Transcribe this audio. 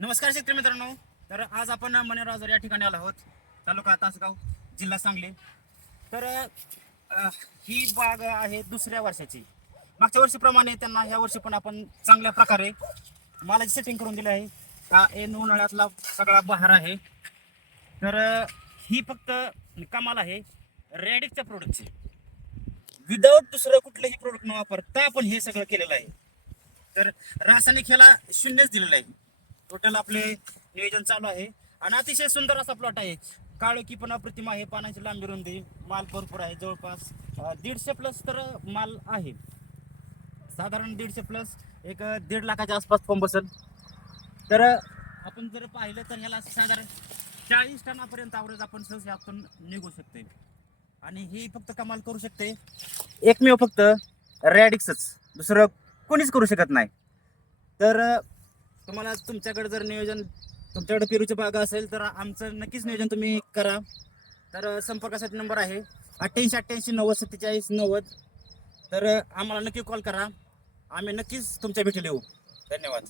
नमस्कार शेतकरी मित्रांनो. तर आज आपण मनेराजर या ठिकाणी आलो आहोत. तालुका तासगाव जिल्हा सांगली. तर अ, ही बाग आहे दुसऱ्या वर्षाची. मागच्या वर्षीप्रमाणे त्यांना ह्या वर्षी पण आपण चांगल्या प्रकारे मालाची सेटिंग करून दिली आहे. हा एन उन्हाळ्यातला सगळा बहार आहे. तर अ, ही फक्त कमाल आहे. रॅडिकच्या प्रोडक्टची विदाऊट दुसरं कुठलंही प्रोडक्ट न वापरता आपण हे सगळं केलेलं आहे. तर रासायनिक ह्याला शून्यच दिलेलं आहे. टोटल आपले नियोजन चालू आहे. आणि अतिशय सुंदर असा प्लॉट आहे. काळोखी पण अप्रतिम आहे. पानाची लांबी रुंदी माल भरपूर आहे. जवळपास दीडशे प्लस तर माल आहे. साधारण दीडशे प्लस एक दीड लाखाच्या आसपास फॉर्म बसेल तर आपण जर पाहिलं तर ह्याला साधारण चाळीस टनापर्यंत आवरेज आपण सहज आपण निघू शकते आणि ही फक्त कमाल करू शकते. एकमेव फक्त रॅडिक्सच दुसरं कोणीच करू शकत नाही. तर तुम्हाला तुमच्याकडे जर नियोजन तुमच्याकडे पेरूची बागा असेल तर आमचं नक्कीच नियोजन तुम्ही करा. तर संपर्कासाठी नंबर आहे अठ्ठ्याऐंशी अठ्ठ्याऐंशी नव्वद सत्तेचाळीस नव्वद. तर आम्हाला नक्की कॉल करा. आम्ही नक्कीच तुमच्या भेटीला येऊ. धन्यवाद.